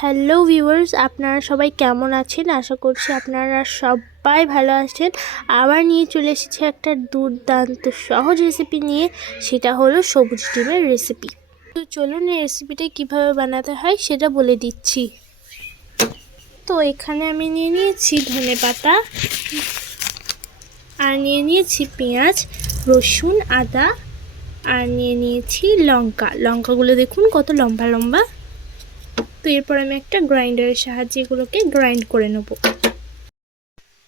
Hello viewers আপনারা সবাই কেমন আছেন? আশা করছি আপনারা সবাই ভালো আছেন। আবার নিয়ে চলে এসেছি একটা দুর্দান্ত সহজ রেসিপি নিয়ে, সেটা হলো সবুজ ডিমের রেসিপি তো চলুন এই রেসিপিটা কীভাবে বানাতে হয়, সেটা বলে দিচ্ছি। তো এখানে আমি নিয়ে নিয়েছি ধনে পাতা, আর নিয়ে নিয়েছি পেঁয়াজ, রসুন, আদা, আর নিয়ে নিয়েছি লঙ্কা। লঙ্কাগুলো দেখুন কত লম্বা লম্বা। এরপর আমি একটা গ্রাইন্ডারের সাহায্যে এগুলোকে গ্রাইন্ড করে নেব।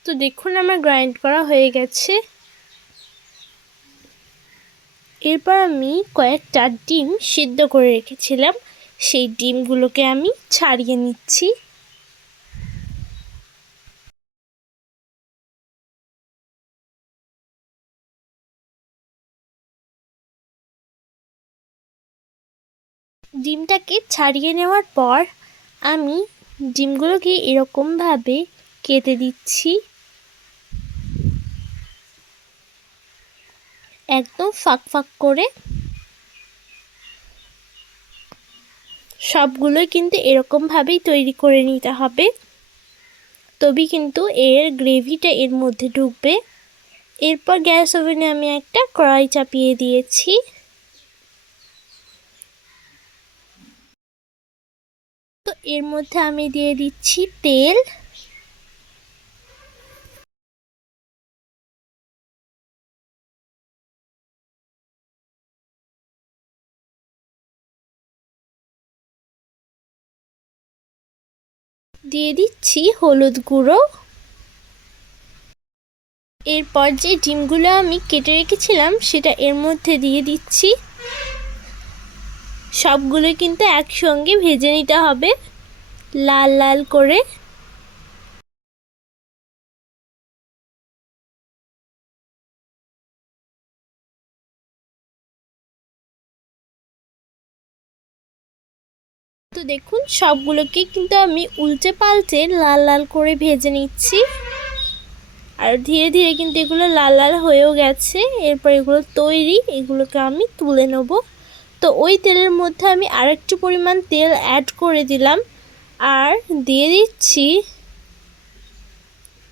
তো দেখুন আমার গ্রাইন্ড করা হয়ে গেছে। এরপর আমি কয়েকটা ডিম সিদ্ধ করে রেখেছিলাম। সেই ডিমগুলোকে আমি ছাড়িয়ে নিচ্ছি। ডিমটাকে ছাড়িয়ে নেওয়ার পর আমি ডিমগুলোকে এরকমভাবে কেটে দিচ্ছি। একদম ফাঁক ফাঁক করে। সবগুলোই কিন্তু এরকমভাবেই তৈরি করে নিতে হবে। তবেই কিন্তু এর গ্রেভিটা এর মধ্যে ঢুকবে। এরপর গ্যাস ওভেনে আমি একটা কড়াই চাপিয়ে দিয়েছি। এর মধ্যে আমি দিয়ে দিচ্ছি তেল। দিয়ে দিচ্ছি হলুদ গুঁড়ো। এরপর যে ডিমগুলো আমি কেটে রেখেছিলাম, সেটা এর মধ্যে দিয়ে দিচ্ছি সবগুলো কিন্তু একসঙ্গে ভেজে নিতে হবে লাল লাল করে। তো দেখুন, সবগুলোকে কিন্তু আমি উল্টে পাল্টে লাল লাল করে ভেজে নিচ্ছি। আর ধীরে ধীরে কিন্তু এগুলো লাল লাল হয়েও গেছে। এরপর এগুলো তৈরি, এগুলোকে আমি তুলে নেব। তো ওই তেলের মধ্যে আমি আর একটু পরিমাণ তেল অ্যাড করে দিলাম। আর দিয়ে দিচ্ছি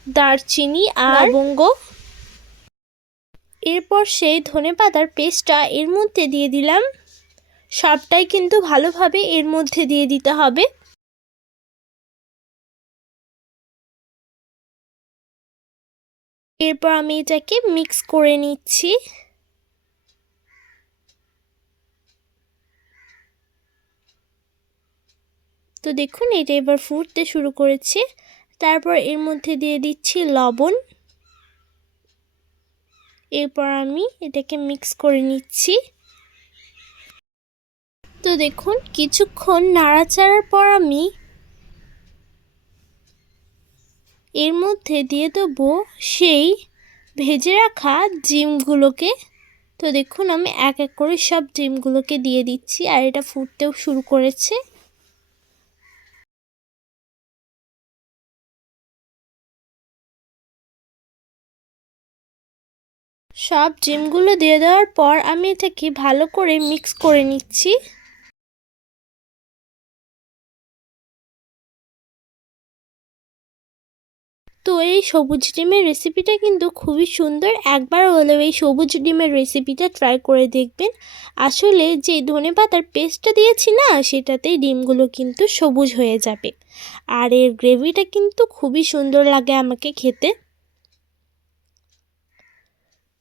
দারচিনি আর লবঙ্গ। এরপর সেই ধনে পাতার পেস্টটা এর মধ্যে দিয়ে দিলাম। সবটাই কিন্তু ভালোভাবে এর মধ্যে দিয়ে দিতে হবে। এরপর আমি এটাকে মিক্স করে নিচ্ছি। দেখুন, এটা এবার ফুটতে শুরু করেছে। তারপর এর মধ্যে দিয়ে দিচ্ছি লবণ। এরপর আমি এটাকে মিক্স করে নিচ্ছি। তো দেখুন, কিছুক্ষণ নাড়াচাড়ার পর আমি এর মধ্যে দিয়ে দেবো সেই ভেজে রাখা ডিমগুলোকে তো দেখুন, আমি এক এক করে সব ডিমগুলোকে দিয়ে দিচ্ছি আর এটা ফুটতেও শুরু করেছে। সব ডিমগুলো দিয়ে দেওয়ার পর আমি এটাকে ভালো করে মিক্স করে নিচ্ছি। তো এই সবুজ ডিমের রেসিপিটা কিন্তু খুবই সুন্দর। একবার হলেও এই সবুজ ডিমের রেসিপিটা ট্রাই করে দেখবেন। আসলে যে ধনে পাতার পেস্টটা দিয়েছি না, সেটাতেই ডিমগুলো কিন্তু সবুজ হয়ে যাবে। আর এর গ্রেভিটা কিন্তু খুবই সুন্দর লাগে আমাকে খেতে।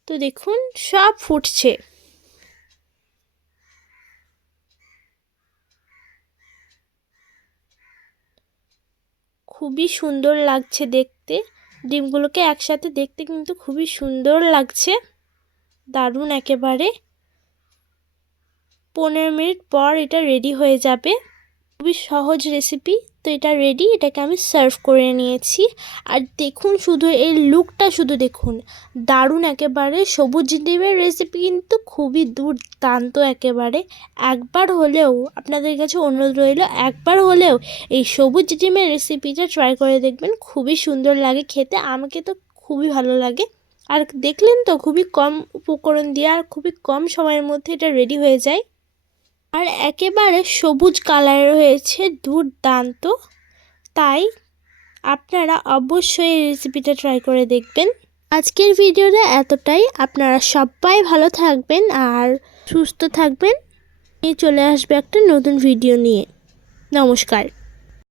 তো দেখুন, সব ফুটছে। খুবই সুন্দর লাগছে দেখতে। ডিমগুলোকে একসাথে দেখতে কিন্তু খুবই সুন্দর লাগছে। দারুণ একেবারে। পনেরো মিনিট পর এটা রেডি হয়ে যাবে। খুবই সহজ রেসিপি তো এটা রেডি এটাকে আমি সার্ভ করে নিয়েছি। আর দেখুন শুধু এই লুকটা শুধু দেখুন, দারুণ একেবারে সবুজ ডিমের রেসিপি কিন্তু খুবই দুর্দান্ত একেবারে। একবার হলেও আপনাদের কাছে অনুরোধ রইল, একবার হলেও এই সবুজ ডিমের রেসিপিটা ট্রাই করে দেখবেন, খুবই সুন্দর লাগে খেতে, আমাকে তো খুবই ভালো লাগে। আর দেখলেন তো খুবই কম উপকরণ দিয়ে আর খুবই কম সময়ের মধ্যে এটা রেডি হয়ে যায়। আর একেবারে সবুজ কালারের রয়েছে দুর্দান্ত। তাই আপনারা অবশ্যই এই রেসিপিটা ট্রাই করে দেখবেন। আজকের ভিডিওটা এতটাই। আপনারা সবাই ভালো থাকবেন আর সুস্থ থাকবেন। এই চলে আসবে একটা নতুন ভিডিও নিয়ে। নমস্কার।